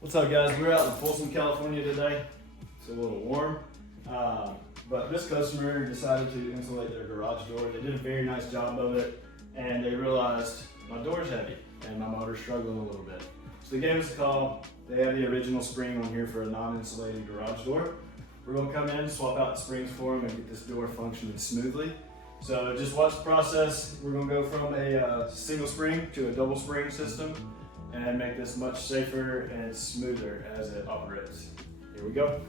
What's up, guys? We're out in Folsom, California today. It's a little warm, but this customer decided to insulate their garage door. They did a very nice job of it, and they realized my door's heavy and my motor's struggling a little bit. So they gave us a call. They have the original spring on here for a non-insulated garage door. We're gonna come in, swap out the springs for them, and get this door functioning smoothly. So just watch the process. We're gonna go from a single spring to a double spring system and make this much safer and smoother as it operates. Here we go.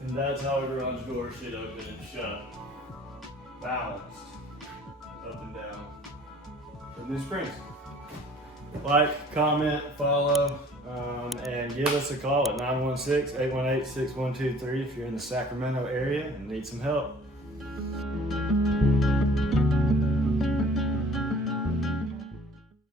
And that's how a garage door should open and shut. Balanced. Up and down. With new springs. Like, comment, follow, and give us a call at 916-818-6123 if you're in the Sacramento area and need some help.